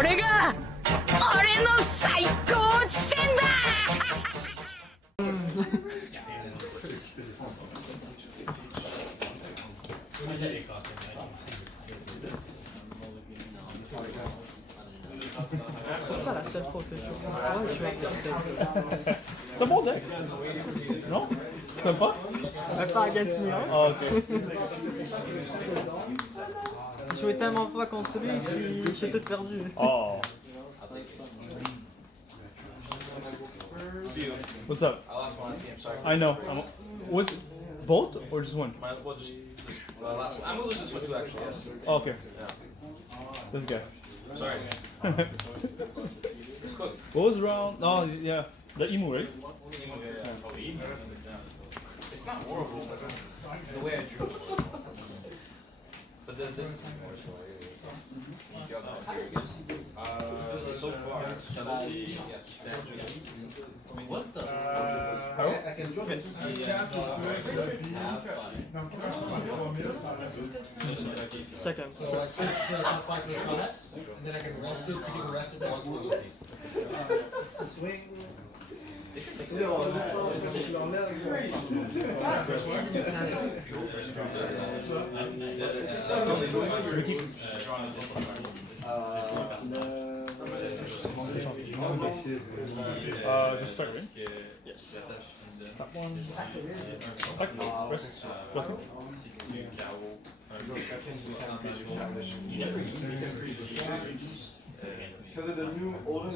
これが俺の最高地点だ。C'est pas la seule fois que je joue. C'est un bon deck. Non? T'aimes pas? Pas against Mihawk. Ah, ok. J'ai joué tellement de fois contre lui puis j'ai tout perdu. Oh. What's up? I know. Was both or just one? Well, just last one. I'm gonna lose this one too, actually. Yes. Oh, okay. Yeah. This guy. Sorry. It's cooked. What was around? Oh, yeah. The emu, right? It's not horrible, but the way I drew it. But this is more so far, what the? I can draw this. Second. So I switch to the top 5 for shot, and then I can rest it to give a rest at the one. Swing. Just start, right? Yes. Top one. Attack. Rest. Drop him. Because of the new Oden.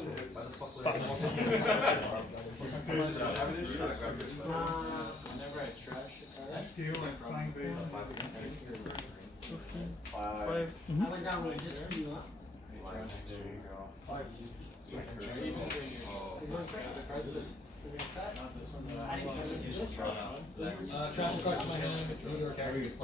Trash a card to my hand, either carry gets +2.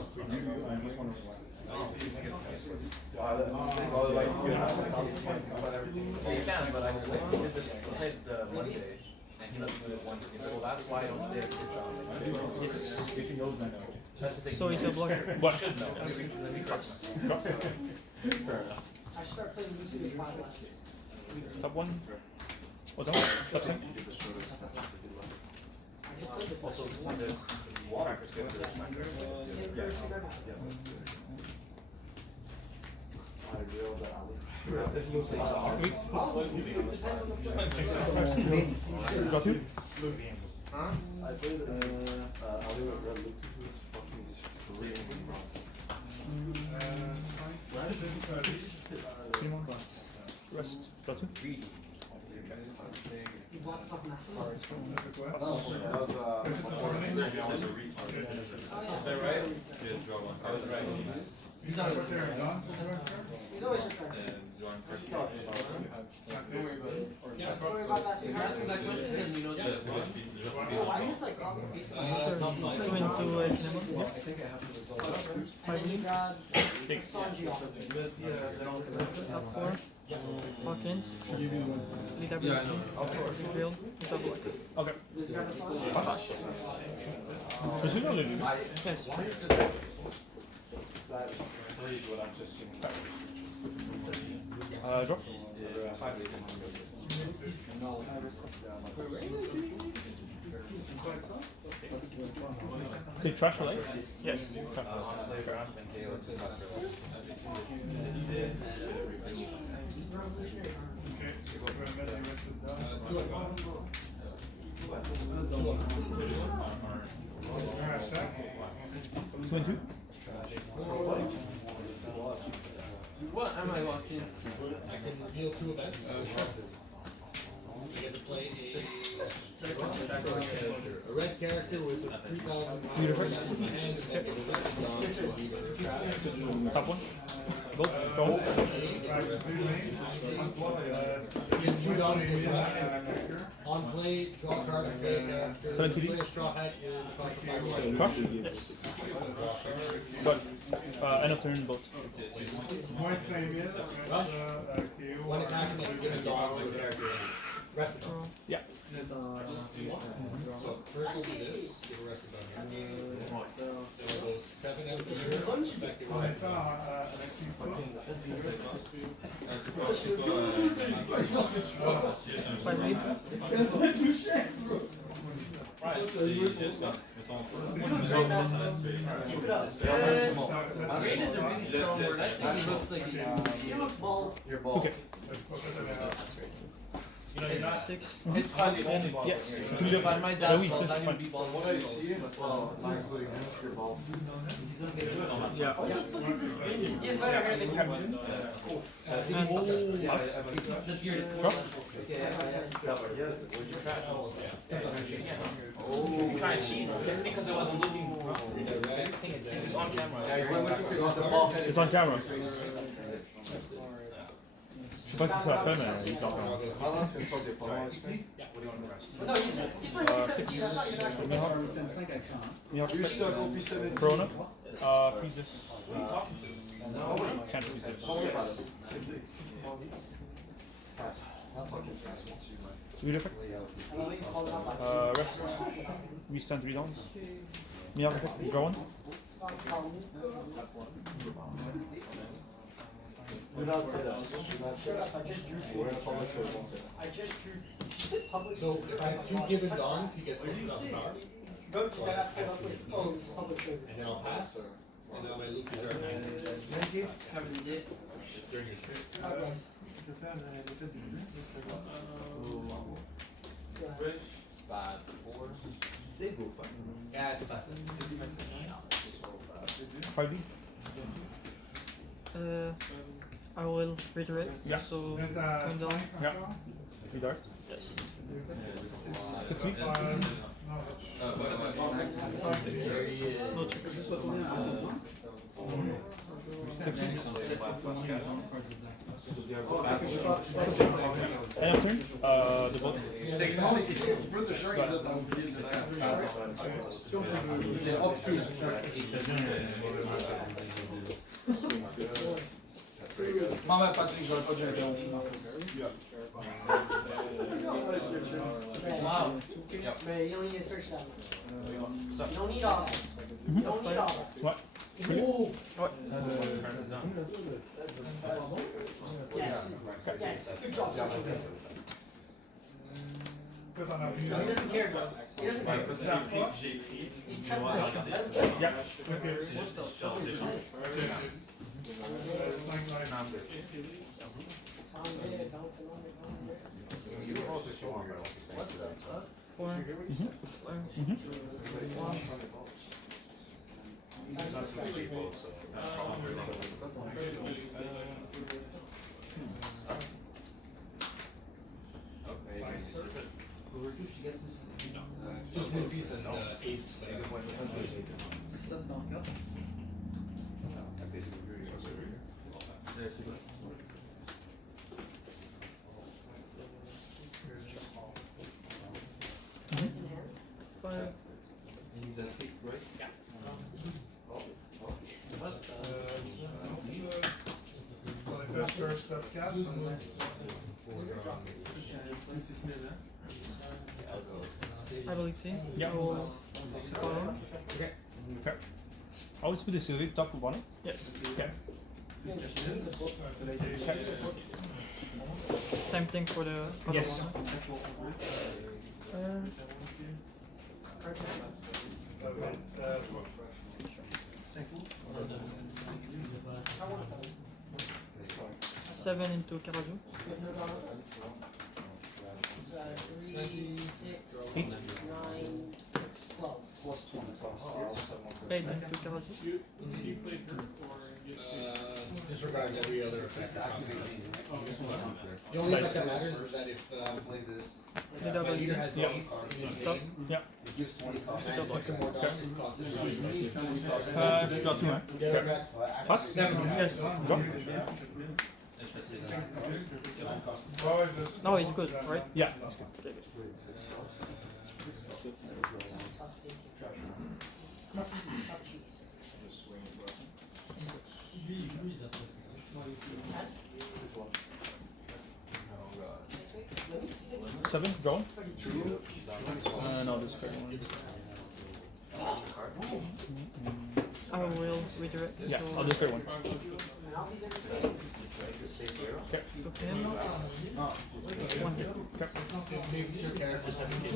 You can, but I did this played Monday, and he left me with 1 game, so that's why I don't stay at 6 if he knows I know. That's the thing. So he's a blocker. What? Should know. Let me cross. Drop. Fair enough. I start playing Lucci with 5 left. Top one. What's up? Top ten. Also, the crackers get rid of my Drop two. I played Ali with Red Lucci, who is fucking screaming. Rest. Drop two. You bought stuff massive. Is that right? I was right. He's always returned. Yeah, don't worry about that. You ask that question, and you know that. Why is this like coffee? Top 5. 2 into Kinema. I think I have to resolve. And then you grab Sanji off. Top 4. Hawkins. Lead everything. Field. He's a blocker. Okay. Just grab a Sanji. Does he know the dude? Yes. Drop. Say trash or light? Yes. Trash. Two and two. What am I watching? I can deal 2 events. You get to play a red character with 3,000 power in my hand, and then get a red Top one. Go. Go. Gets 2 down into trash. On play, draw a card and play a character. Seven TD. Play a straw hat, you cost a 5 Trash? Yes. Good. End of turn, both. One attack and then give a draw with a character. Rest it on. Yeah. So first we'll do this. Get a rest on here. We'll go 7 out here. Back to He looks bald. You're bald. Okay. You know, you're not 6. It's probably the only ball. Yes. My Ah oui, dad's ça, bald, c'est I fine. be bald. What I see, well, not including him, you're bald. Yeah. What the fuck is this thing? He has better hair than you. Yeah, The beard. Drop. yes, would you try? You try and cheese because it wasn't looking. It's on camera. Yeah, you're going with the ball head. It's on camera. Je sais pas si ça va faire, mais il est en camera. How long until the opponent? No, he's playing OP17. That's not your actual Mihawk You spec. suck OP17. Corona. Please this. Can't please this. Don't worry about it. Fast. Fucking fast once you like. Weird effect. Rest. We stand 3 downs. Mihawk effect. Draw 1. Without setup. We're in a public service. I just drew. Did you say public? So if I have 2 given dons, he gets 50,000 power. Go to that. Oh, it's public service. And then I'll pass. And then my Lucci's are at 9. During your turn. Bad. 4. Yeah, it's a fast one. 5D. I will reiterate. Yeah. So come down. Yeah. We dart. Yes. 6 week. No check. 6 week. End of turn. The boat. Mamy Patryk, że chodzimy do Wow. Man, you don't need to search that. You don't need all that. You don't need all that. Ouais. Yes. Yes. Good job. He doesn't care, bro. He doesn't care. He's trying to Yeah. Just movies and ace. I believe so. Yeah. Fair. Always put the silver top to bottom. Yes. Okay. Same thing for the other Yes. one. 7 into CRAZYY. 3, 6, 9, 12. 8 into CRAZYY. Disregard every other effect. The only effect that matters is that if The double my leader hit. has Yeah. ace in his Stop. name, Yeah. and 6 or more done, it's cost us 2. Draw 2, right? The other effect, Pass? Yes. Draw? No, it's good, right? Yeah. Let me see it. 7, draw one. No, discard one. I will redirect. Yeah, so I'll discard one. Okay. to him. One hit. Maybe your character 17.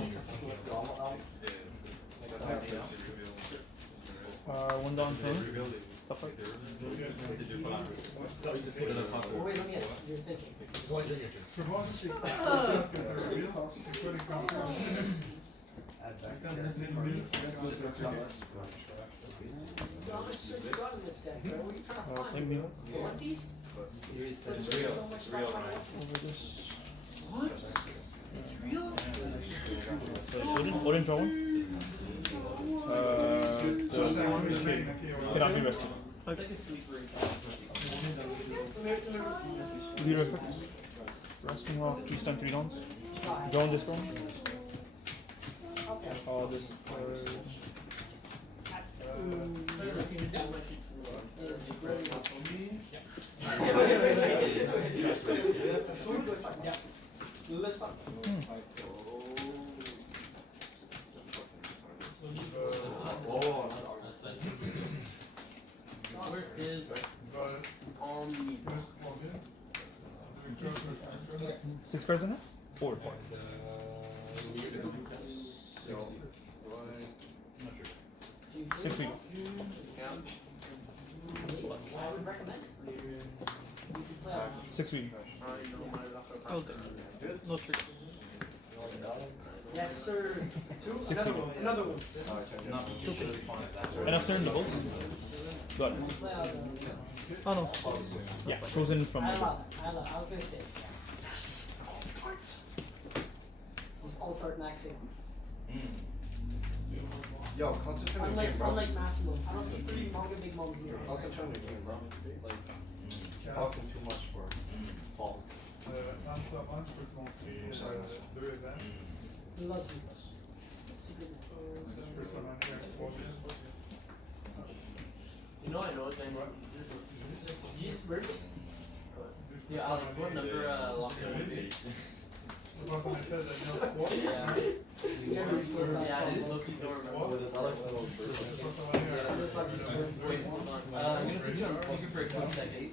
One down 10. Stuff like It's one trigger. play Mihawk. It's real, man. Over this. So Oden draw one. Cannot be rested. Leader effects. Resting off, choose time 3 downs. Draw on this one. This. Where is Six cards in it? 4. 6 weeks. 6 weeks. I'll take it. No trick. Yes, sir. 6 weeks. Another one. And after the bolt. Got it. Oh no. Yeah, chosen from. I was gonna say. Yes. He's all part maxing. Yo, concentrate on the game, bro. Unlike Massimo. I don't see pretty manga big moms here. Concentrate on the game, bro. Like, talking too much for Paul. En ce moment, je peux te montrer 2 événements. He loves you. Secret. Je peux seulement faire un 3e. You know I know his name. Jesus Burgess. Yeah, Alex, what number lockdown would be? Je pense qu'on était de 9-3. Yeah. Yeah, it is Lucci door. Wait, hold on. I'm gonna put you on speaker for a quick second.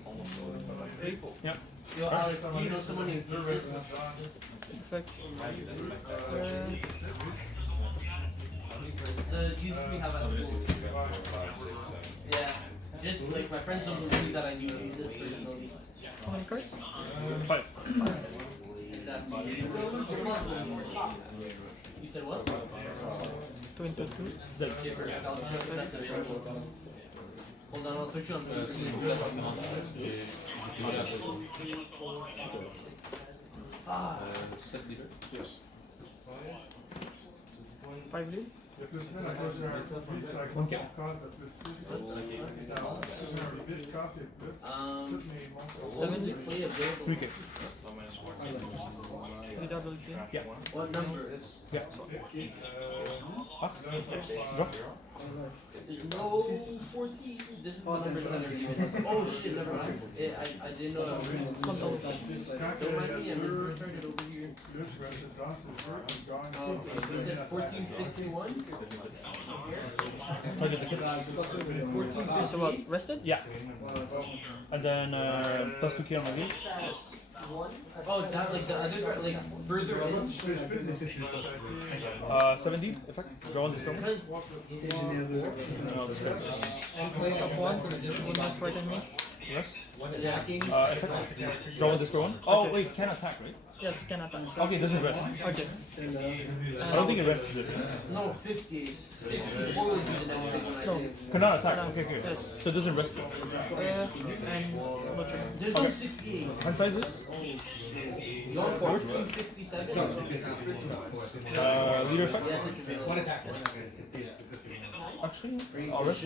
Yeah. Yo, Alex, do you know someone named Jesus? Effect. The Jesus we have at school. Yeah. Just like my friends don't believe that I knew Jesus personally. How many cards? 5. Is that you said what? 2 into 2. Hold on, I'll put you on the Yes. 5 lead. Il y a plus de la cause j'ai un 8, ça compte mon case de plus 6. Si j'ai un 8 case et plus, toutes mes monstres sont 3K. We double G. Yeah. What number? Yeah. Pass. Drop. There's no 14. This is the number that they're giving. Oh shit, never mind. I didn't know that was going to quand Don't il mind y me, a I'm just 2, returning it over here. là je vais essayer de danser le jeu, je gagne Okay, so is it 1461? Target the kid. 1461? So what? Rested? Yeah. And then plus 2K on my lead. Oh, that like the other like further in. 70 effect. Draw on this card. Because Wake up 1. Will not frighten me. Rest. attacking. Effect. Draw on this card 1. Oh wait, can attack, right? Yes, you can attack. Okay, this is rest. Okay. I don't think it rests it. No, 50. 64 would be the next thing when I No. say. Cannot attack. Okay, okay. Yes. So it doesn't rest it. And no trick. There's no 68. Hand sizes. No 1467. Leader effect. Yes, it's available. One attack. Actually, alright.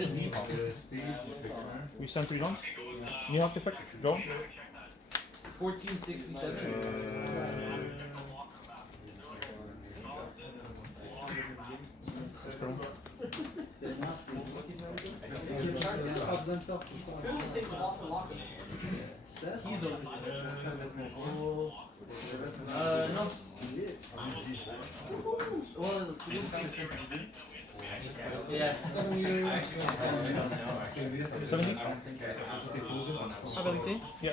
We send 3 rounds. Mihawk effect. Draw. 1467. He's the no. Yeah. 70? Ability. Yeah.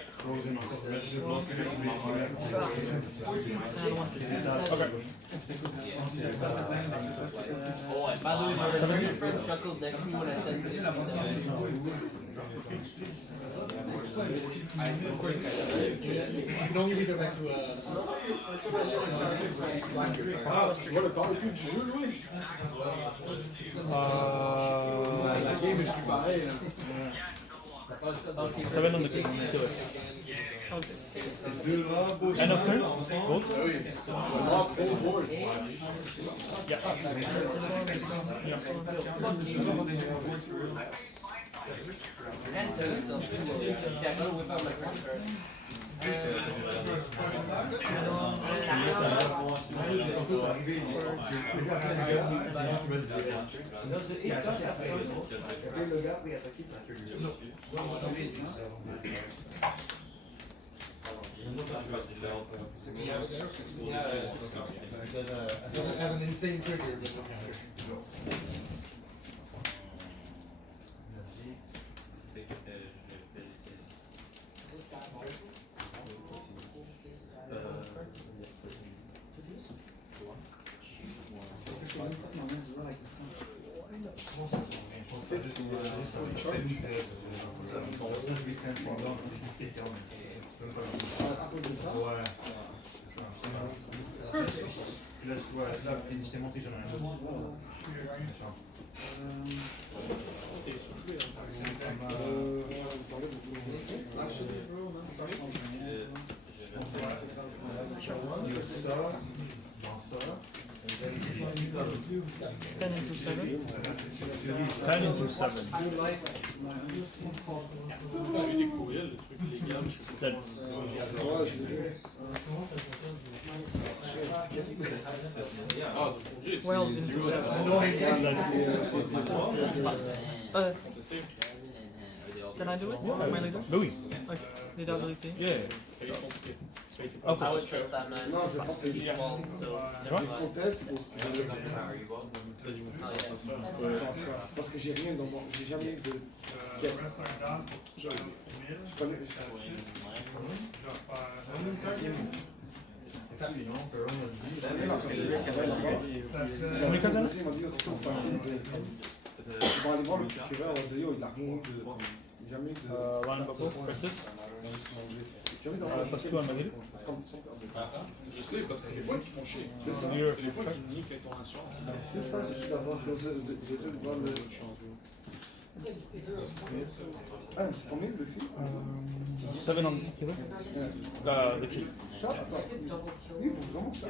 Oh, by the way, my friend chuckled next to me when I said 67. You can only read it back to Okay, 7 on the kick. Do it. End of turn? Both? Yeah. and yeah, I'm gonna whip out my credit card. has an insane trigger. Ten into 7. 10 into 7. Dead. 12 into 7. Can I do it? Yeah. My leader? Louis. Okay. Lead ability. Yeah. I would trust that man. Non, je pense que He's bald, so je never mind. conteste parce que j'ai rien dans mon. J'ai jamais eu de. Je connais. Il m'a dit aussi qu'on facile. On va aller voir le procureur, on va dire, il a rien de. Jamais de. OnePiece. Prestige. Jamais dans Plus 2 on Maggie. Je sais, parce que c'est les points qui font chier. C'est ça. C'est les points qui niquent avec ton assurance. C'est ça, j'essaie d'avoir. J'essaie de voir le. Ah, c'est combien le film 7 on killer. The kill. Ça, attends. Oui, il faut vraiment ça.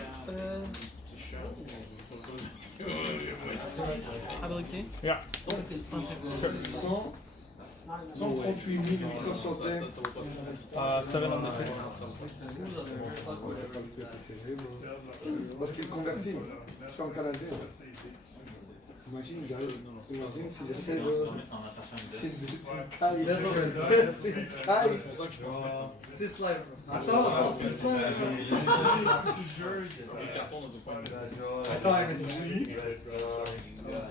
Ability. Yeah. 138 861. 7 on the kill. Parce qu'il convertit. C'est en canadien. Imagine, imagine si j'essaie de. C'est une caille. C'est une caille. C'est pour ça que je pense pas que 6 lives. Attends, 6 lives. les cartons dans un point de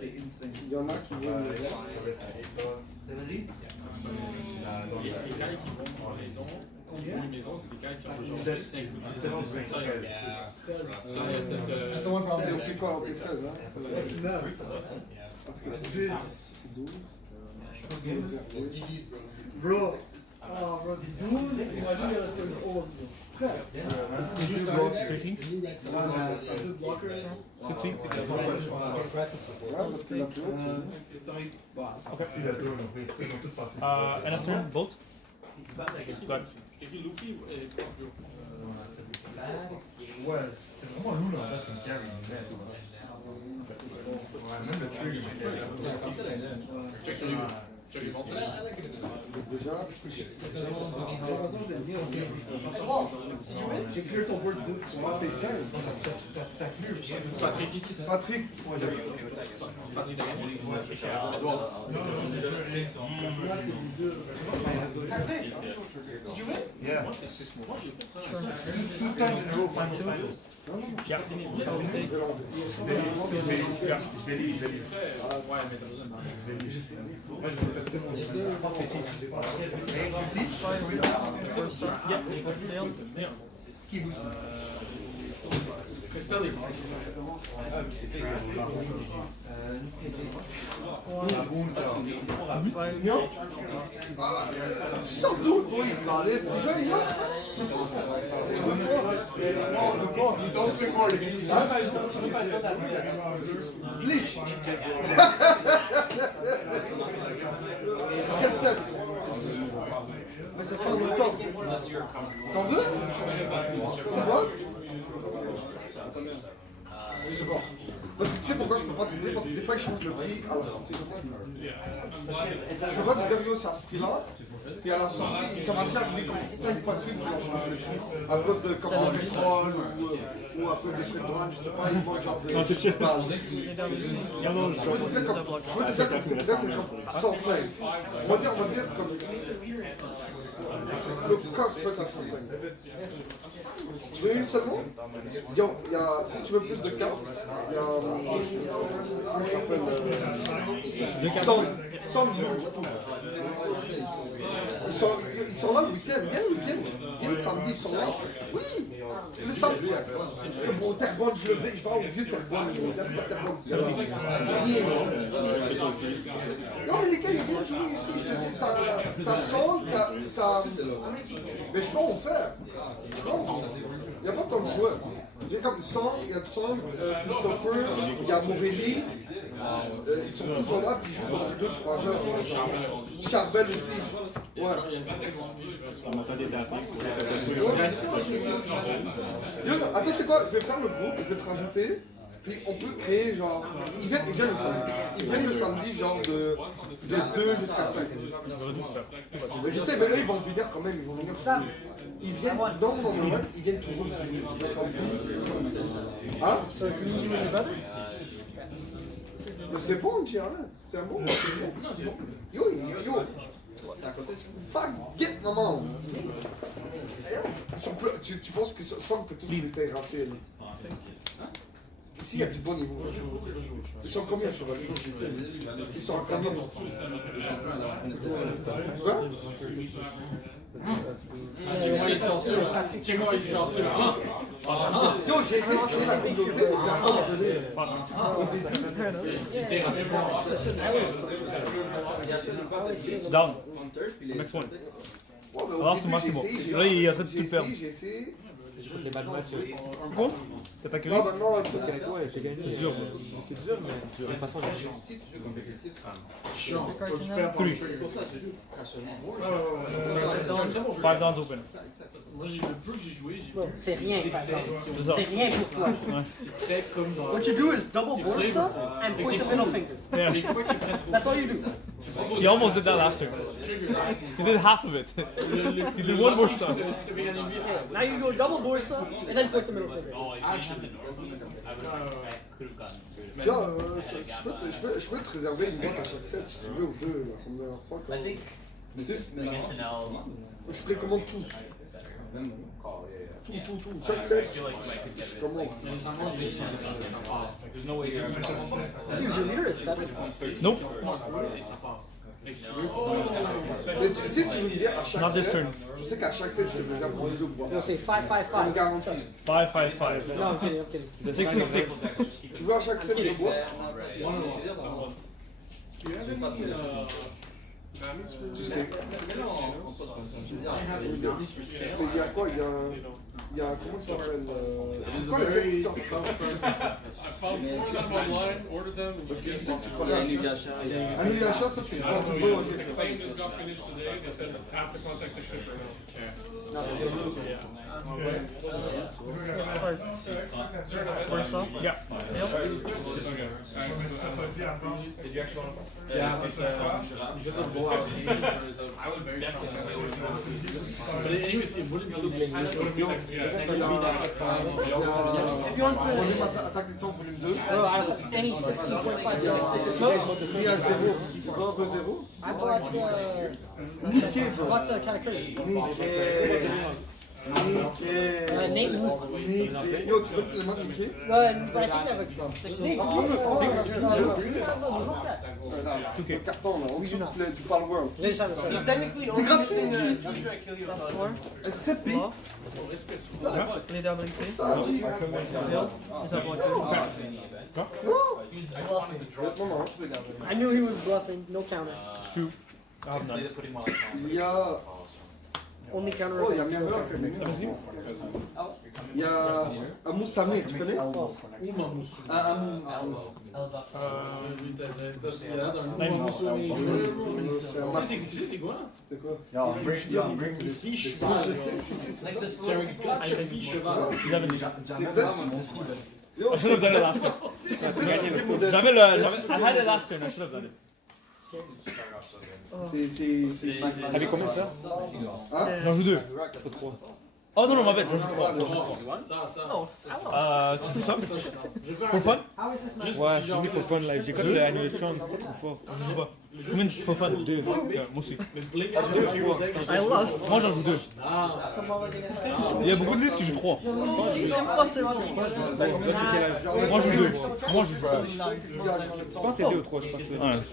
Il y en a qui vont les voir. Les cailles qui vont en maison, une maison, c'est des cailles qui ont genre 5 ou 10 ans. That's the one problem. C'est au plus quoi, au plus 13, hein? Parce que c'est 12. GG's, bro. Bro! Oh, bro, 12? Imagine, c'est une 11, bro. Did you start there? 13? The new red stuff. blocker. 16? Aggressive support. Ouais, parce que la plus haute, c'est. End of turn, both. Black. Je t'ai dit Luffy et Scorpio. Ouais, c'est vraiment nous, en fait, qui carry une bête. Ouais, même le trigger, Check sur les bouts. Check les ventes sur les bouts. Déjà, j'ai clear ton board 2. T'es 5. Patrick. Patrick. Patrick de Edouard. Yeah. Moi, j'ai pas Two times in a row, final finals. Non, non, Yeah. je vais l'enlever. Yeah, you got sailed. Yeah. Tu sors d'où, toi, il calisse? Tu joues, il va? Don't speak more, les gars. Bleach. Quel set? Mais ça sort longtemps. T'en veux? Quoi? Je sais pas. Parce que tu sais pourquoi je peux pas te dire? Parce que des fois ils changent le prix à la sortie. Je peux pas te dire que c'est à ce prix-là. Puis à la sortie, ça m'a déjà arrivé comme 5 fois de suite qu'ils ont changé le prix. À cause de quand on pétrole ou à cause des frais de douane, je sais pas, ils vendent genre de. Ah, c'est chill. Je peux te dire comme c'est peut-être comme 105. On va dire comme. Le cost peut être à 105. Tu veux une seulement? Yo, il y a, si tu veux plus de cartes, il y a. Comment ça s'appelle? 100 ils sont là le week-end. Viens le week-end. Viens le samedi, ils sont là. Oui! Le samedi. Bon, Terrebonne, je vais voir au vieux Terrebonne. Non, mais les gars, ils viennent jouer ici. Je te dis, t'as Sol, t'as. Mais je peux en faire. Il n'y a pas tant de joueurs. J'ai comme Song, il y a Song, Christopher, il y a Morelli. Ils sont toujours là, puis ils jouent pendant 2-3 heures. Charbel aussi. Ouais. Attends, tu sais quoi? Je vais faire le groupe, je vais te rajouter. Puis on peut créer genre. Ils viennent le samedi. Ils viennent le samedi genre de 2 jusqu'à 5. Je sais, mais eux ils vont venir quand même, ils vont venir. Ils viennent dans mon moment, ils viennent toujours le samedi. Hein? Mais c'est bon, tu arrête. C'est un bon. Yo. Fuck, get maman. Tu penses que Song que tous ils étaient raciés là? Ici, il y a du bon niveau. Ils sont combien sur le jour? Ils sont à combien? Quoi? Tiens-moi, il s'en sûr. Yo, j'ai essayé de créer la communauté, mais personne n'est venu. Au début. Down. Next one. Alors, c'est moi, c'est bon. Là, il est en train de tout perdre. J'ai essayé. Les bad matchs. Contre? T'as pas curé? Non, bah non, Ouais, j'ai gagné. C'est dur, c'est dur, mais de toute façon, j'ai chance. Si tu joues compétitif, c'est Chiant. Tu perds Plus. pour ça, tu joues rationnel. C'est un très bon jeu. 5 downs open. Moi, le peu que j'ai joué, j'ai fait. C'est rien, C'est ça. c'est rien pour toi. C'est très comme dans. What you do is double borsa and point the middle finger. Yeah. That's all you do. He almost did that last year. He did half of it. He did one more song. Now you go double borsa and then point the middle finger. Yo, je peux te réserver une boîte à chaque set si tu veux, ou deux, là, ça me dérange pas. Je précommande tout. Tout. Chaque set, je commande. See, Junior is 7. Nope. Mais tu sais, tu veux me dire à chaque Not this set, turn. je sais qu'à chaque set, je te réserve une deux boîtes. No, say 5, 5, Comme 5. garantie. 5-5-5. No, I'm kidding, I'm kidding. 6-6-6. Tu veux à chaque set deux boîtes? Tu sais. Il y a quoi? Il y a comment ça s'appelle? C'est quoi les sets qui sortent? Parce que je sais que c'est quoi l'achat? Annule l'achat, ça c'est quoi du beau? Yeah. But anyways, it wouldn't be If you want Volume to, attaque des temps, volume 2. any 16.5. Prix à 0. C'est pas un peu 0? I bought, Niqué, I bro. bought Katakuri. Nickel. name one. Yo, tu veux le manque Mickey? I think they have a snake. Le carton là, en dessous du Pal World. He's technically C'est gratuit, only G. I'm sure I kill you. Step B. Les double clés. Ça, G. Is that what Non. I knew he was bluffing. No counter. Shoot. I have none. Il y a... Only counter. Oh, il y a Mihawk. Il y a Amou Samir, tu connais? C'est quoi? C'est quoi? I should have done it last turn. I had it last turn, I should have done it. T'avais combien de ça? J'en joue 2, pas 3. Oh non, ma bête, j'en joue 3. Tout simple. For fun? Ouais, j'ai mis for fun, like, j'ai connu l'annual charm, c'est trop fort. Je joue pas. Combien for fun? 2. Moi aussi. Moi j'en joue 2. Il y a beaucoup de listes qui jouent 3. Moi je joue 2. Moi je joue 3. Je pense que c'est 2 ou 3, je pense.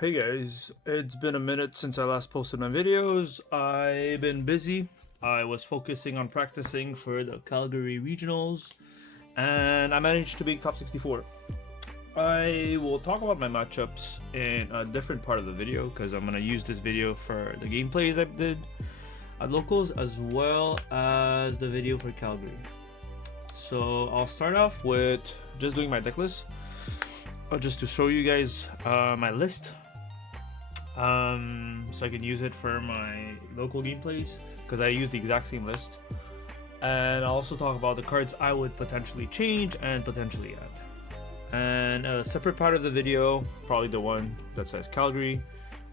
Hey guys, it's been a minute since I last posted my videos. I've been busy. I was focusing on practicing for the Calgary regionals and I managed to make top 64. I will talk about my matchups in a different part of the video because I'm going to use this video for the gameplays I did at locals as well as the video for Calgary. So I'll start off with just doing my deck list. Just to show you guys my list so I can use it for my local gameplays because I use the exact same list, and I'll also talk about the cards I would potentially change and potentially add. And a separate part of the video, probably the one that says Calgary,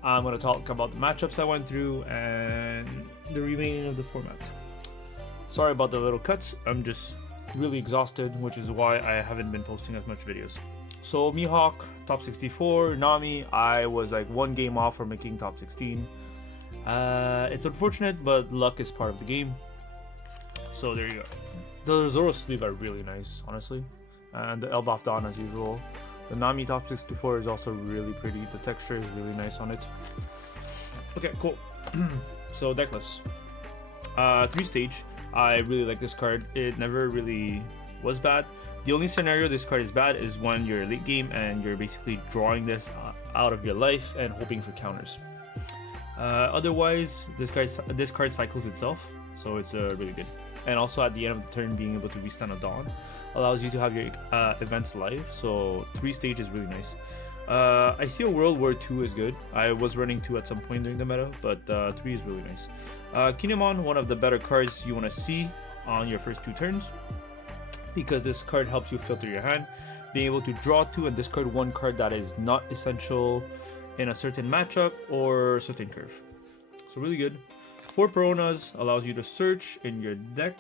I'm going to talk about the matchups I went through and the remaining of the format. Sorry about the little cuts, I'm just really exhausted, which is why I haven't been posting as much videos. So Mihawk, top 64, Nami, I was like 1 game off from making top 16. It's unfortunate, but luck is part of the game. So there you go. The Zoro sleeve are really nice, honestly. And the Elbaf Dawn as usual. The Nami top 64 is also really pretty. The texture is really nice on it. Okay, cool. So decklist. 3 stage. I really like this card. It never really was bad. The only scenario this card is bad is when you're late game and you're basically drawing this out of your life and hoping for counters. Otherwise, this card cycles itself, so it's really good. And also at the end of the turn, being able to restand a Dawn allows you to have your events live, so 3 stage is really nice. I see a world where 2 is good. I was running 2 at some point during the meta, but 3 is really nice. Kinemon, one of the better cards you want to see on your first 2 turns, because this card helps you filter your hand, being able to draw 2 and discard 1 card that is not essential in a certain matchup or certain curve. So really good. 4 Peronas allows you to search in your deck,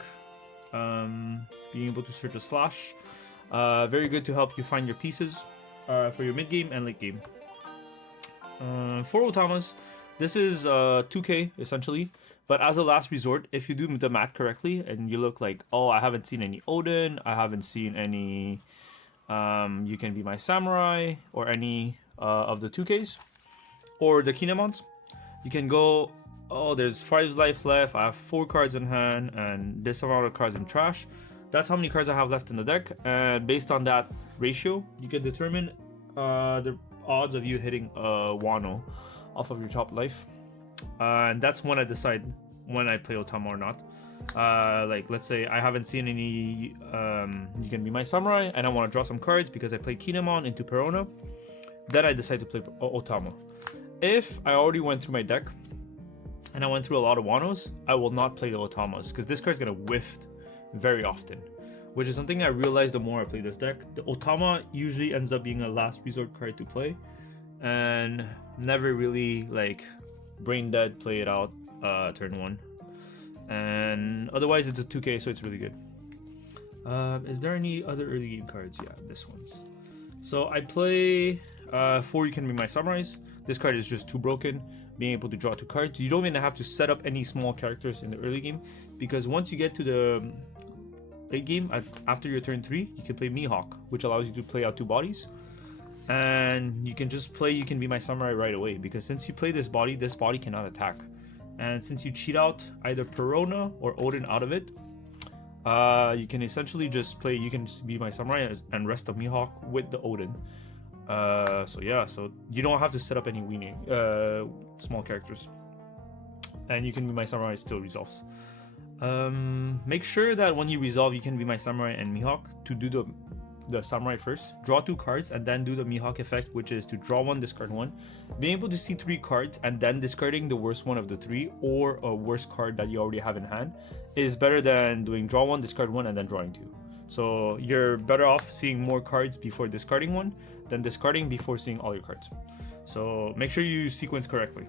being able to search a slash. Very good to help you find your pieces for your mid game and late game. 4 Otamas. This is 2k essentially. But as a last resort, if you do the math correctly and you look like, oh, I haven't seen any Oden, I haven't seen any You Can Be My Samurai, or any of the 2Ks, or the Kinemons, you can go, oh, there's 5 life left, I have 4 cards in hand, and this amount of cards in trash. That's how many cards I have left in the deck, and based on that ratio, you can determine the odds of you hitting a Wano off of your top life. And that's when I decide when I play Otama or not. Like, let's say I haven't seen any You Can Be My Samurai, and I want to draw some cards because I played Kinemon into Perona. Then I decide to play Otama. If I already went through my deck and I went through a lot of Wanos, I will not play the Otamas because this card's gonna whiff very often, which is something I realized the more I play this deck. The Otama usually ends up being a last resort card to play, and never really like brain dead play it out turn 1. And otherwise it's a 2k, so it's really good. Is there any other early game cards? Yeah, this one's. So I play 4 You Can Be My Samurais. This card is just too broken, being able to draw 2 cards. You don't even have to set up any small characters in the early game, because once you get to the late game, after your turn 3, you can play Mihawk, which allows you to play out 2 bodies. And you can just play You Can Be My Samurai right away, because since you play this body cannot attack. And since you cheat out either Perona or Oden out of it, you can essentially just play You Can Be My Samurai and rest of Mihawk with the Oden. So yeah, so you don't have to set up any weenie small characters, and You Can Be My Samurai still resolves. Make sure that when you resolve You Can Be My Samurai and Mihawk, to do the samurai first, draw 2 cards, and then do the Mihawk effect, which is to draw 1, discard 1. Being able to see 3 cards and then discarding the worst one of the 3 or a worse card that you already have in hand is better than doing draw 1, discard 1, and then drawing 2. So you're better off seeing more cards before discarding 1 than discarding before seeing all your cards. So make sure you sequence correctly.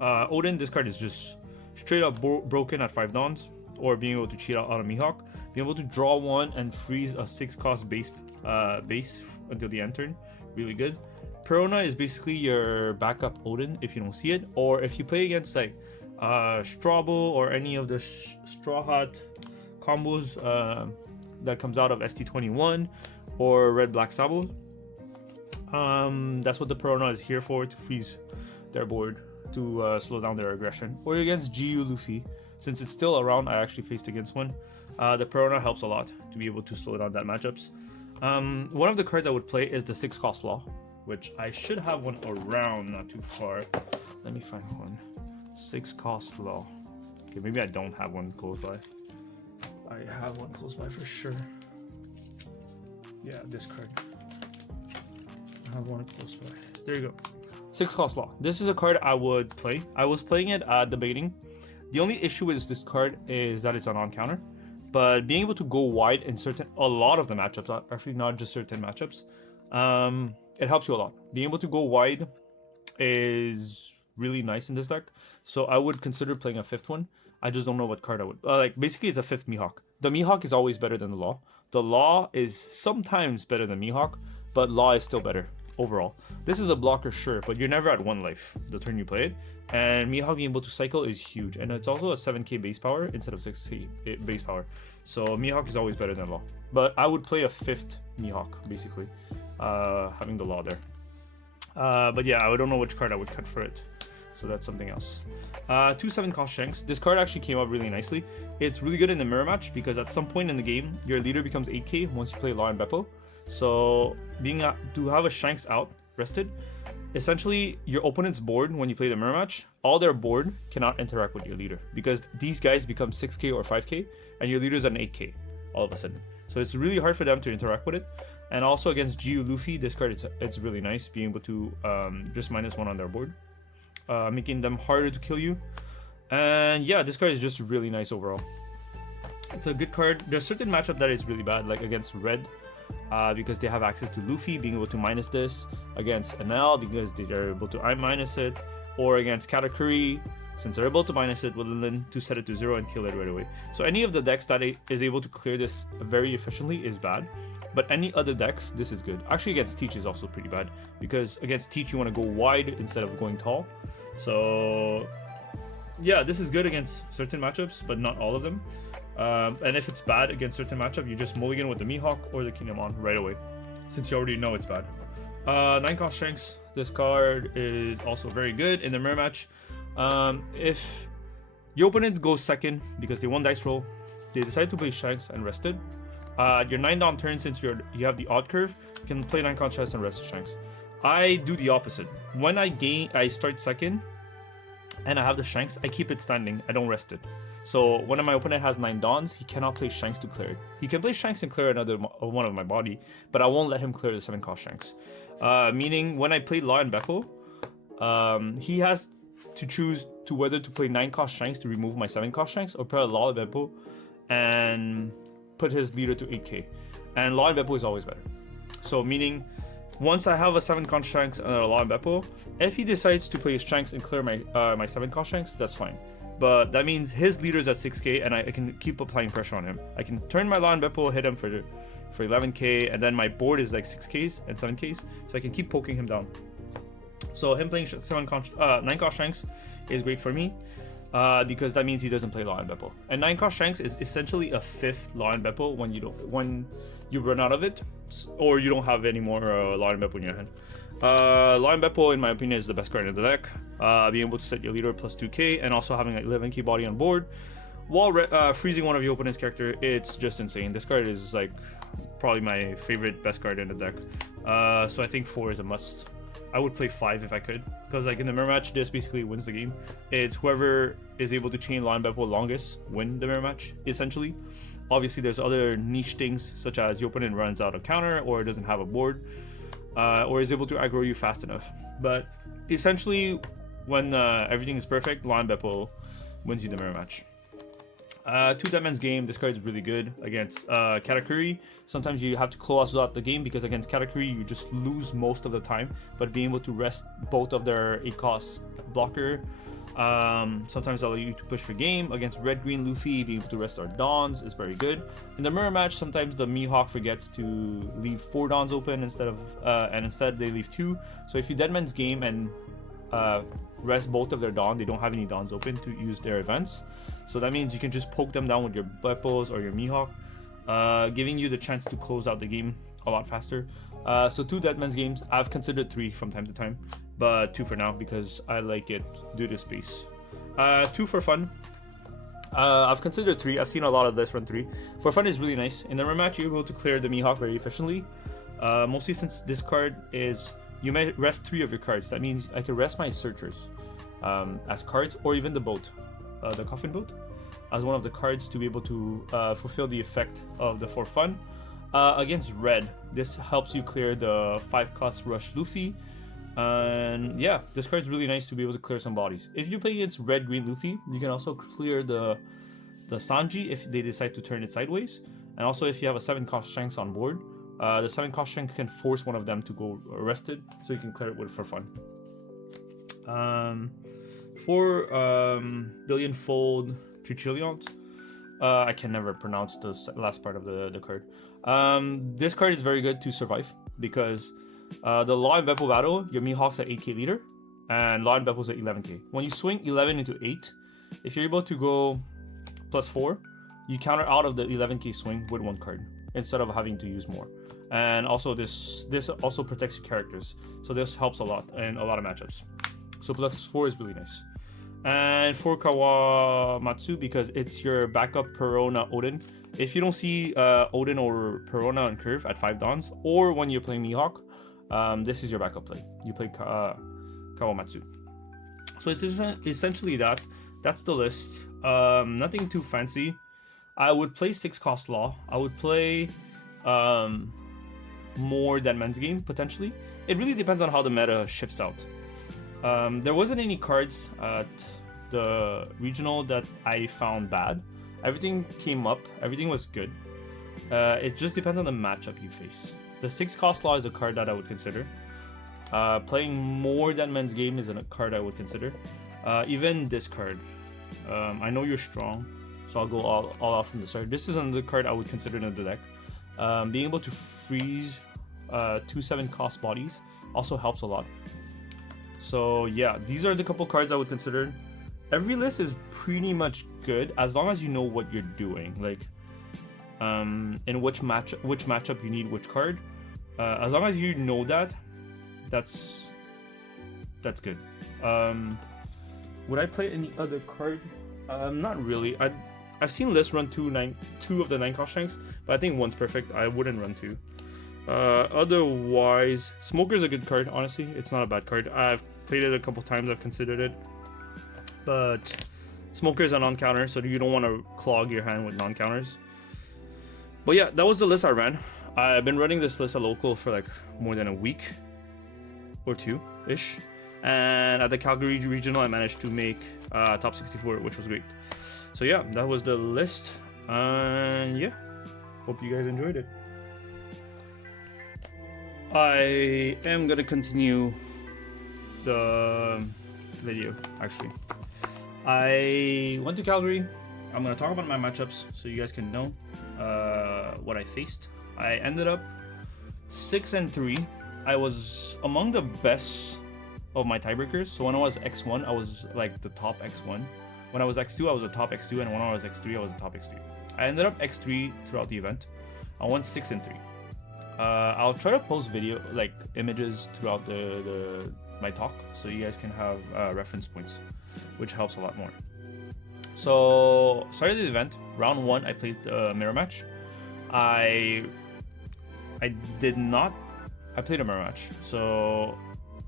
Oden, this card is just straight up broken at 5 dons, or being able to cheat out of Mihawk. Being able to draw 1 and freeze a 6-cost base until the end turn, really good. Perona is basically your backup Oden if you don't see it, or if you play against like Strabo or any of the strawhat combos that comes out of ST21 or Red Black Sabo. That's what the Perona is here for, to freeze their board, to slow down their aggression. Or against GU Luffy, since it's still around, I actually faced against one. The Perona helps a lot to be able to slow down that matchups. One of the cards I would play is the 6-cost Law, which I should have one around, not too far. Let me find one. 6-cost Law. Okay, maybe I don't have one close by. I have one close by for sure. Yeah, this card. I have one close by. There you go. 6-cost Law. This is a card I would play. I was playing it at the beginning. The only issue with this card is that it's an on-counter. But being able to go wide in a lot of the matchups, actually not just certain matchups, it helps you a lot. Being able to go wide is really nice in this deck. So I would consider playing a 5th one. I just don't know what card I would. Basically, it's a 5th Mihawk. The Mihawk is always better than the Law. The Law is sometimes better than Mihawk, but Law is still better overall. This is a blocker, sure, but you're never at 1 life the turn you play it. And Mihawk being able to cycle is huge. And it's also a 7k base power instead of 6k base power. So Mihawk is always better than Law. But I would play a 5th Mihawk, basically, having the Law there. But yeah, I don't know which card I would cut for it. So that's something else. 2 7-cost Shanks. This card actually came up really nicely. It's really good in the mirror match because at some point in the game, your leader becomes 8k once you play LawBepo. So to have a Shanks out rested, essentially your opponent's board when you play the mirror match, all their board cannot interact with your leader because these guys become 6k or 5k and your leader's an 8k all of a sudden. So it's really hard for them to interact with it. And also against GU Luffy, this card it's really nice being able to just -1 on their board, making them harder to kill you. And yeah, this card is just really nice overall. It's a good card. There's certain matchup that is really bad, like against Red, because they have access to Luffy, being able to minus this, against NL because they're able to minus it, or against Katakuri, since they're able to minus it with Lin to set it to 0 and kill it right away. So any of the decks that is able to clear this very efficiently is bad, but any other decks, this is good. Actually against Teach is also pretty bad, because against Teach you want to go wide instead of going tall. So yeah, this is good against certain matchups, but not all of them. And if it's bad against certain matchup, you just mulligan with the Mihawk or the Kingdom on right away, since you already know it's bad. 9-cost Shanks. This card is also very good in the mirror match. If your opponent goes second because they won dice roll, they decide to play Shanks and rest it. Your 9-down turn, since you have the odd curve, you can play 9-cost Shanks and rest Shanks. I do the opposite. When I start second and I have the Shanks, I keep it standing. I don't rest it. So when my opponent has 9 dons, he cannot play Shanks to clear it. He can play Shanks and clear another one of my body, but I won't let him clear the 7-cost Shanks. Meaning when I play LawBepo, he has to choose to whether to play 9-cost Shanks to remove my 7-cost Shanks, or play LawBepo and put his leader to 8k. And LawBepo is always better. So meaning, once I have a 7-cost Shanks and a LawBepo, if he decides to play Shanks and clear my 7-cost Shanks, that's fine. But that means his leader's at 6k and I can keep applying pressure on him. I can turn my LawBepo, hit him for 11k, and then my board is like 6ks and 7ks, so I can keep poking him down. So him playing 9-cost Shanks is great for me because that means he doesn't play LawBepo. And 9-cost Shanks is essentially a 5th LawBepo when you run out of it, or you don't have any more LawBepo in your hand. LawBepo, in my opinion, is the best card in the deck. Being able to set your leader plus 2k and also having an 11k body on board while freezing one of your opponent's character, it's just insane. This card is like probably my favorite best card in the deck. So I think 4 is a must. I would play 5 if I could, because like in the mirror match, this basically wins the game. It's whoever is able to chain LawBepo longest win the mirror match, essentially. Obviously, there's other niche things, such as your opponent runs out of counter or doesn't have a board, or is able to aggro you fast enough. But essentially, when everything is perfect, LawBepo wins you the mirror match. 2 Deadman's Game, this card is really good against Katakuri. Sometimes you have to close out the game because against Katakuri you just lose most of the time, but being able to rest both of their 8-cost blocker sometimes allow you to push for game. Against Red-Green Luffy, being able to rest our Dons is very good. In the mirror match, sometimes the Mihawk forgets to leave 4 Dons open instead of and instead they leave 2. So if you Deadman's Game and rest both of their Don, they don't have any Dons open to use their events. So that means you can just poke them down with your Bepos or your Mihawk, giving you the chance to close out the game a lot faster. So 2 Deadman's Games. I've considered 3 from time to time, but 2 for now because I like it due to space. 2 for fun. I've considered 3. I've seen a lot of this run 3. For fun is really nice. In the rematch, you're able to clear the Mihawk very efficiently. Mostly since this card is, you may rest 3 of your cards. That means I can rest my searchers as cards, or even the boat, the coffin boat, as one of the cards to be able to fulfill the effect of the for fun. Against red, this helps you clear the 5-cost rush Luffy. And yeah, this card's really nice to be able to clear some bodies. If you play against red-green Luffy, you can also clear the Sanji if they decide to turn it sideways. And also if you have a 7-cost Shanks on board, the 7-cost Shanks can force one of them to go arrested, so you can clear it with for fun. For Billion-fold Trichillions, I can never pronounce the last part of the card. This card is very good to survive because the LawBepo battle, your Mihawk's at 8k leader and LawBepo's at 11k. When you swing 11 into 8, if you're able to go +4, you counter out of the 11k swing with 1 card instead of having to use more. And also this also protects your characters, so this helps a lot in a lot of matchups. So +4 is really nice. And for Kawamatsu, because it's your backup Perona Oden. If you don't see Oden or Perona on curve at 5 Dons, or when you're playing Mihawk, this is your backup play. You play Kawamatsu. So it's essentially that's the list. Nothing too fancy. I would play 6-cost Law. I would play more than Men's Game, potentially. It really depends on how the meta shifts out. There wasn't any cards at the regional that I found bad. Everything came up. Everything was good. It just depends on the matchup you face. The 6-cost Law is a card that I would consider. Playing more than Men's Game is a card I would consider. Even this card. I know you're strong, so I'll go all out from the start. This is another card I would consider in the deck. Being able to freeze 2 7-cost bodies also helps a lot. So yeah, these are the couple cards I would consider. Every list is pretty much good as long as you know what you're doing, like in which matchup you need which card. As long as you know that's good. Would I play any other card? Not really. I've seen lists run 2 of the 9-cost Shanks, but I think 1's perfect. I wouldn't run 2. Otherwise, Smoker's a good card. Honestly, it's not a bad card. I've played it a couple times. I've considered it, but Smoker's a non-counter, so you don't want to clog your hand with non-counters. But yeah, that was the list I ran. I've been running this list at local for like more than a week or 2-ish, and at the Calgary regional, I managed to make top 64, which was great. So yeah, that was the list, and yeah, hope you guys enjoyed it. I am gonna continue the video, actually. I went to Calgary. I'm gonna talk about my matchups so you guys can know what I faced. I ended up 6-3. I was among the best of my tiebreakers. So when I was X1, I was like the top X1. When I was X2, I was the top X2, and when I was X3, I was the top X3. I ended up X3 throughout the event. I won 6-3. I'll try to post video, like images throughout my talk, so you guys can have reference points, which helps a lot more. So started the event. Round 1, I played the mirror match. I played a mirror match, so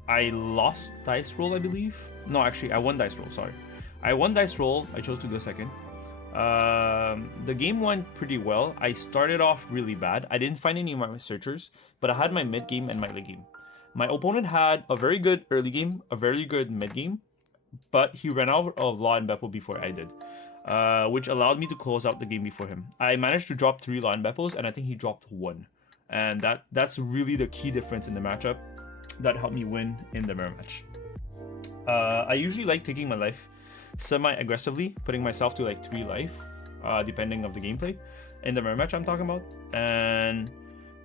I lost dice roll, I believe. No, actually, I won dice roll. Sorry, I won dice roll. I chose to go second. The game went pretty well. I started off really bad. I didn't find any of my searchers, but I had my mid game and my late game. My opponent had a very good early game, a very good mid game, but he ran out of Law and Bepo before I did, which allowed me to close out the game before him. I managed to drop 3 Law and Bepos, and I think he dropped 1. And that's really the key difference in the matchup that helped me win in the mirror match. I usually like taking my life semi-aggressively, putting myself to like 3 life, depending of the gameplay. In the mirror match I'm talking about. And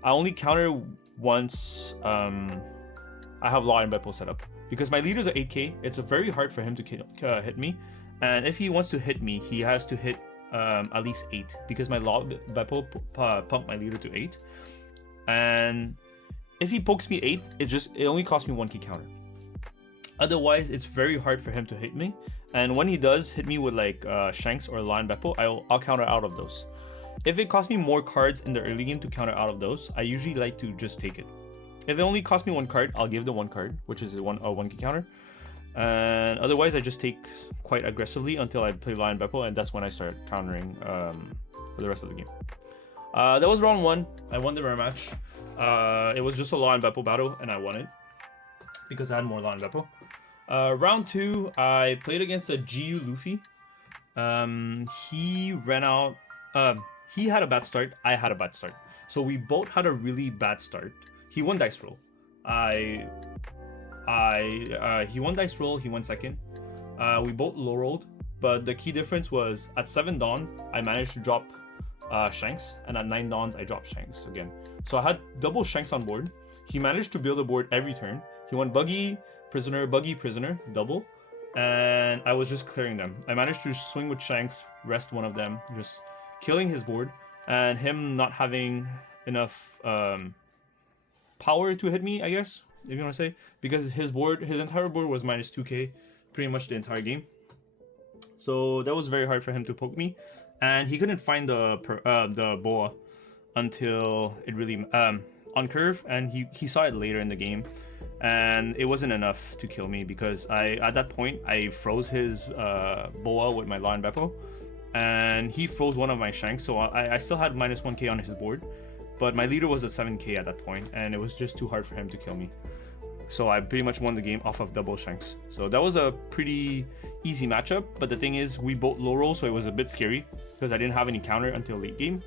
I only counter once I have Law and Bepo set up. Because my leader's at 8k, it's very hard for him to hit me. And if he wants to hit me, he has to hit at least 8. Because my LawBepo pumped my leader to 8. And if he pokes me 8, it only costs me 1k counter. Otherwise, it's very hard for him to hit me. And when he does hit me with like Shanks or Law and Bepo, I'll counter out of those. If it costs me more cards in the early game to counter out of those, I usually like to just take it. If it only costs me 1 card, I'll give the 1 card, which is a 1k counter. And otherwise, I just take quite aggressively until I play Law and Bepo, and that's when I start countering for the rest of the game. That was round 1. I won the mirror match. It was just a Law and Bepo battle, and I won it because I had more Law and Bepo. Round 2, I played against a Luffy. He ran out. He had a bad start. I had a bad start. So we both had a really bad start. He won dice roll. He won dice roll. He won second. We both low rolled, but the key difference was at 7 dawn I managed to drop Shanks, and at 9 dawns I dropped Shanks again. So I had double Shanks on board. He managed to build a board every turn. He won buggy, prisoner, double, and I was just clearing them. I managed to swing with Shanks, rest one of them, just killing his board, and him not having enough power to hit me, I guess, if you want to say, because his entire board was minus 2k pretty much the entire game. So that was very hard for him to poke me, and he couldn't find the boa until it really on curve, and he saw it later in the game, and it wasn't enough to kill me because at that point I froze his boa with my Law and Bepo, and he froze one of my Shanks, so I still had minus 1k on his board, but my leader was at 7k at that point, and it was just too hard for him to kill me. So I pretty much won the game off of double Shanks. So that was a pretty easy matchup, but the thing is we both low roll, so it was a bit scary because I didn't have any counter until late game.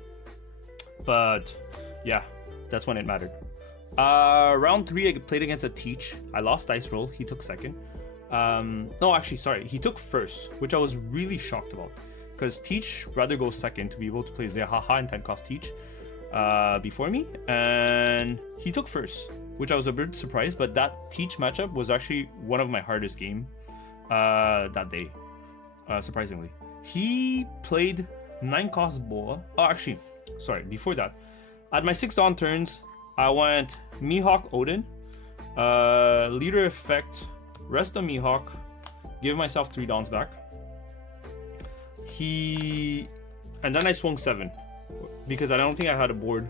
But yeah, that's when it mattered. Round 3, I played against a Teach. I lost dice roll. He took second. No, actually, sorry. He took first, which I was really shocked about, because Teach rather go second to be able to play Zehaha and 10 cost Teach before me, and he took first, which I was a bit surprised. But that Teach matchup was actually one of my hardest game that day, surprisingly. He played 9 cost boa. Oh, actually, sorry, before that, at my 6 dawn turns, I went Mihawk Oden, leader effect, rest of Mihawk, give myself 3 dawns back. And then I swung 7 because I don't think I had a board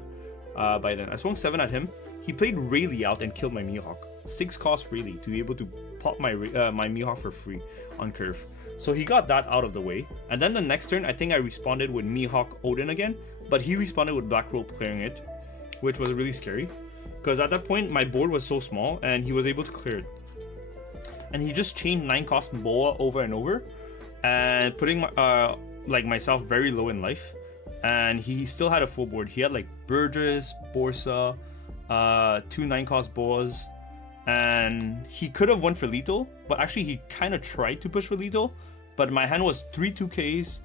by then. I swung 7 at him. He played Rayleigh out and killed my Mihawk. 6 cost Rayleigh to be able to pop my Mihawk for free on curve. So he got that out of the way. And then the next turn, I think I responded with Mihawk Oden again, but he responded with Black Rope clearing it, which was really scary because at that point my board was so small and he was able to clear it. And he just chained 9 cost boa over and over and putting my, like myself very low in life. And he still had a full board. He had like Burgess, Borsa, 2 9 cost boas, and he could have won for lethal, but actually he kind of tried to push for lethal, but my hand was 3 2Ks,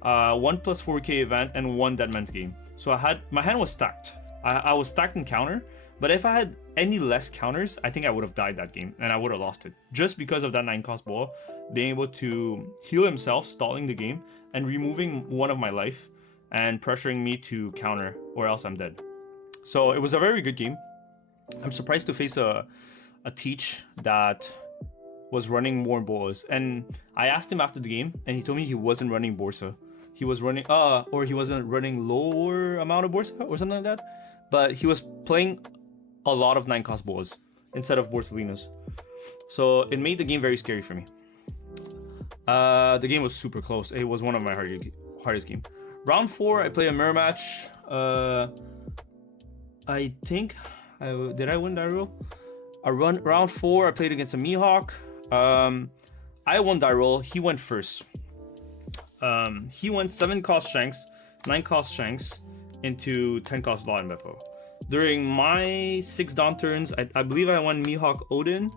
1 plus 4K event, and 1 Deadman's Game. So my hand was stacked. I was stacked in counter, But if I had any less counters, I think I would have died that game and I would have lost it. Just because of that 9-cost ball, being able to heal himself, stalling the game, and removing one of my life and pressuring me to counter, or else I'm dead. So it was a very good game. I'm surprised to face a Teach that was running more balls. And I asked him after the game, and he told me he wasn't running Borsa. He was running, or he wasn't running lower amount of Borsa or something like that. But he was playing a lot of 9-cost balls instead of Borsalinas. So it made the game very scary for me. The game was super close. It was one of my hardest game. Round 4, I played a mirror match. I think, did I win that roll? Round 4, I played against a Mihawk. I won that roll. He went first. He went 7-cost Shanks, 9-cost Shanks into 10-cost LawBepo. During my 6 dawn turns, I believe I won Mihawk Oden,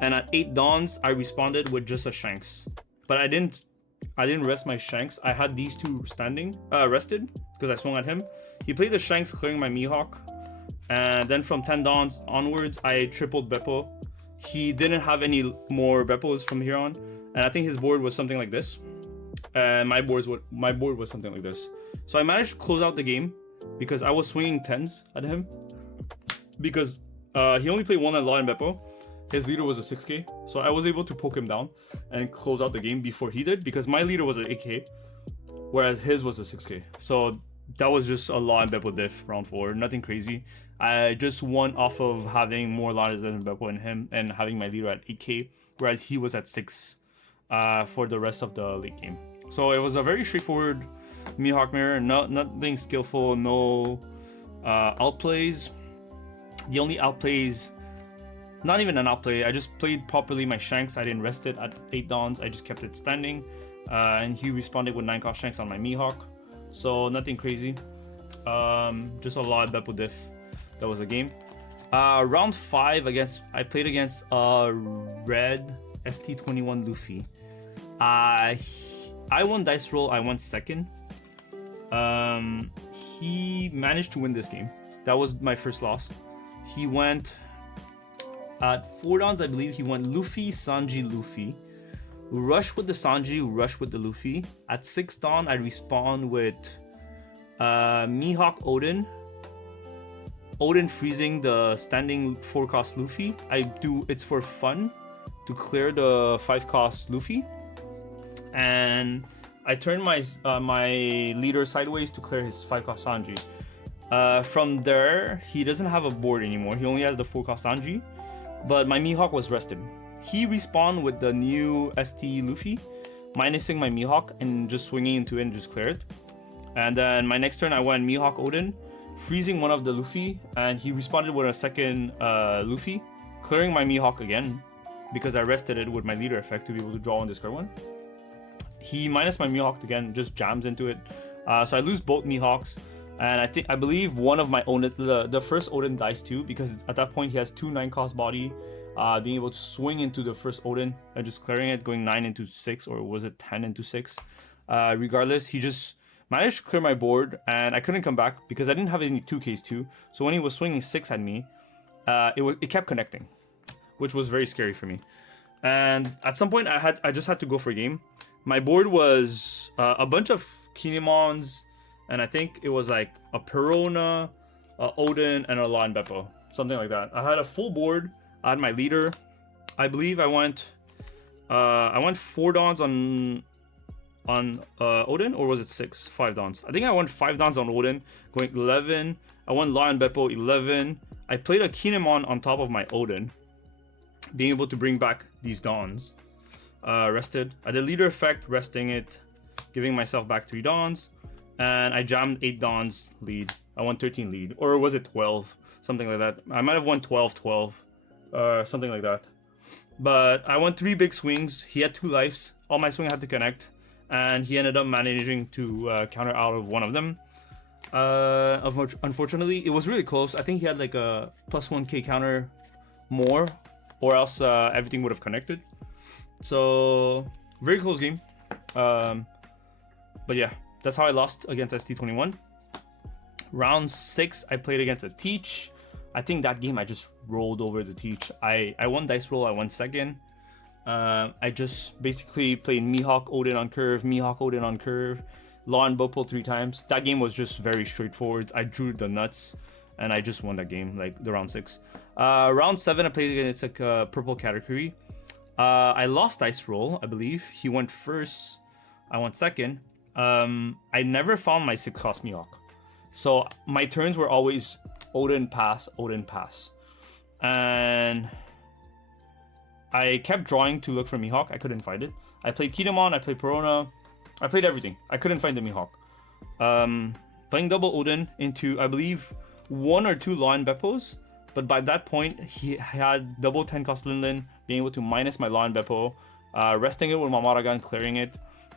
and at 8 dawns, I responded with just a Shanks. But I didn't rest my Shanks. I had these two standing, rested, because I swung at him. He played the Shanks, clearing my Mihawk. And then from 10 dawns onwards, I tripled Bepo. He didn't have any more Bepos from here on. And I think his board was something like this. And my board was something like this. So I managed to close out the game because I was swinging 10s at him. Because he only played one at LawBepo. His leader was a 6k. So I was able to poke him down and close out the game before he did. Because my leader was an 8k. Whereas his was a 6k. So that was just a LawBepo diff round 4. Nothing crazy. I just won off of having more ladders than Bepo and him. And having my leader at 8k. Whereas he was at 6 for the rest of the late game. So it was a very straightforward Mihawk mirror. Nothing skillful. No outplays. The only outplays, not even an outplay. I just played properly my Shanks. I didn't rest it at 8 dawns. I just kept it standing. And he responded with 9-cost Shanks on my Mihawk. So nothing crazy. Just a lot of Bepo diff. That was a game. Round 5 I played against red ST21 Luffy. I won dice roll. I won second. He managed to win this game. That was my first loss. He went at 4 dawns, I believe. He went Luffy, Sanji, Luffy. Rush with the Sanji, rush with the Luffy. At 6 dawn, I respawn with Mihawk Oden. Oden freezing the standing 4-cost Luffy. It's for fun to clear the 5-cost Luffy. And I turned my leader sideways to clear his 5-cost Sanji. From there, he doesn't have a board anymore. He only has the 4-cost Sanji. But my Mihawk was rested. He respawned with the new ST Luffy, minusing my Mihawk and just swinging into it and just clear it. And then my next turn, I went Mihawk Oden, freezing one of the Luffy, and he responded with a second Luffy, clearing my Mihawk again because I rested it with my leader effect to be able to draw and discard one. He minus my Mihawk again, just jams into it. So I lose both Mihawks, and I believe one of my Oden, the first Oden dies too, because at that point he has 2 9-cost body, being able to swing into the first Oden and just clearing it, going 9 into 6, or was it 10 into 6? Regardless, he just managed to clear my board, and I couldn't come back because I didn't have any 2Ks too. So when he was swinging 6 at me, it kept connecting, which was very scary for me. And at some point, I just had to go for a game. My board was a bunch of Kinemons, and I think it was like a Perona, a Oden, and a LawBepo, something like that. I had a full board. I had my leader. I believe I went 4 dawns on Oden, or was it 5 dawns? I think I went 5 dawns on Oden, going 11. I won LawBepo 11. I played a Kinemon on top of my Oden, being able to bring back these dawns. Rested. I did leader effect, resting it, giving myself back 3 dawns, and I jammed 8 dawns lead. I won 13 lead, or was it 12? Something like that. I might have won 12, something like that. But I won 3 big swings. He had 2 lives. All my swing had to connect, and he ended up managing to counter out of one of them. Unfortunately, it was really close. I think he had like a plus 1k counter more, or else everything would have connected. So very close game. But yeah, that's how I lost against ST21. Round 6, I played against a Teach. I think that game I just rolled over the Teach. I won dice roll, I won second. I just basically played Mihawk, Oden on curve, Mihawk, Oden on curve, Law and Bepo 3 times. That game was just very straightforward. I drew the nuts and I just won that game, like the round 6. Round 7 I played against like a purple category. I lost dice roll, I believe. He went first, I went second. I never found my 6 cost Mihawk. So my turns were always Oden pass, Oden pass. And I kept drawing to look for Mihawk. I couldn't find it. I played Kinemon, I played Perona. I played everything. I couldn't find the Mihawk. Playing double Oden into, I believe, 1 or 2 Law and Bepos. But by that point, he had double 10 cost Linlin, being able to minus my Law and Bepo, resting it with my Mulligan, clearing it.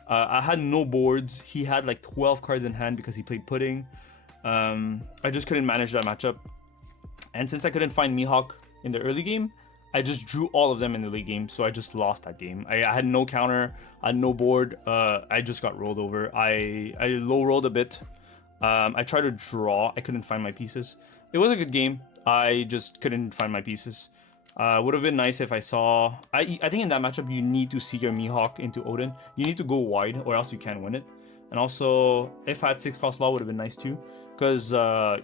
I had no boards. He had like 12 cards in hand because he played Pudding. I just couldn't manage that matchup. And since I couldn't find Mihawk in the early game, I just drew all of them in the late game, so I just lost that game. I had no counter, I had no board. I just got rolled over. I low rolled a bit. I tried to draw. I couldn't find my pieces. It was a good game. I just couldn't find my pieces. Would have been nice if I saw... I think in that matchup, you need to see your Mihawk into Oden. You need to go wide, or else you can't win it. And also, if I had 6 cost Law, would have been nice too. Because,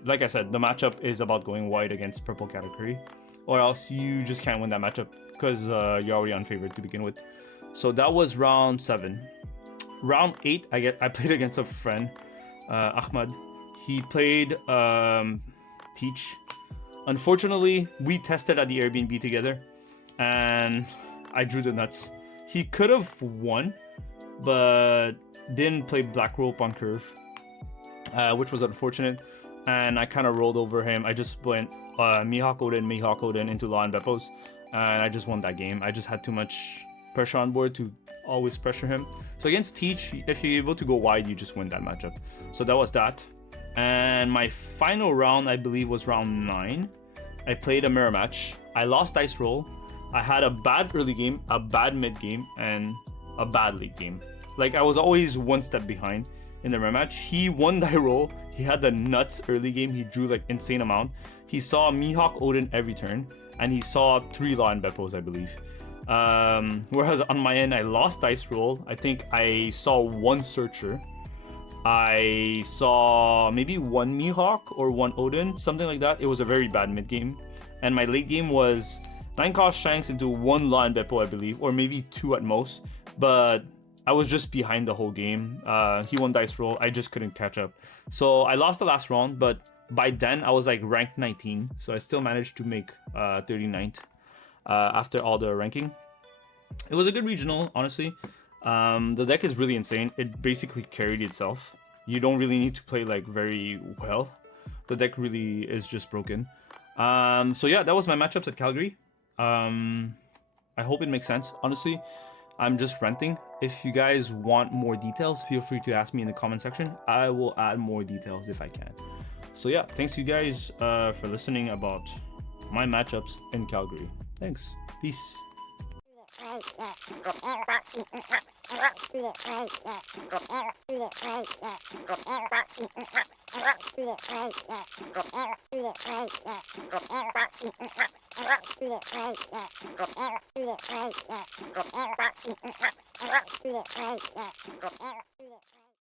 like I said, the matchup is about going wide against purple category. Or else you just can't win that matchup because you're already unfavored to begin with. So that was round 7. Round 8, I played against a friend, Ahmad. He played Teach. Unfortunately, we tested at the Airbnb together, and I drew the nuts. He could have won, but didn't play Black Rope on curve, which was unfortunate. And I kind of rolled over him. I just went Mihawk Oden into Law and Bepos, and I just won that game. I just had too much pressure on board to always pressure him. So against Teach, if you're able to go wide, you just win that matchup. So that was that. And my final round, I believe, was round 9. I played a mirror match. I lost dice roll. I had a bad early game, a bad mid game, and a bad late game. Like, I was always one step behind in the mirror match. He won die roll. He had the nuts early game. He drew like insane amount. He saw Mihawk Oden every turn, and he saw 3 Law and Bepos, I believe. Whereas on my end, I lost dice roll. I think I saw 1 Searcher. I saw maybe 1 Mihawk or 1 Oden, something like that. It was a very bad mid game. And my late game was 9 cost Shanks into 1 Law and Bepo, I believe, or maybe 2 at most. But I was just behind the whole game. He won dice roll. I just couldn't catch up. So I lost the last round, but by then I was like ranked 19. So I still managed to make 39th after all the ranking. It was a good regional, honestly. The deck is really insane. It basically carried itself. You don't really need to play like very well. The deck really is just broken. So yeah, that was my matchups at Calgary. I hope it makes sense. Honestly, I'm just ranting. If you guys want more details, feel free to ask me in the comment section. I will add more details if I can. So yeah, thanks you guys for listening about my matchups in Calgary. Thanks. Peace.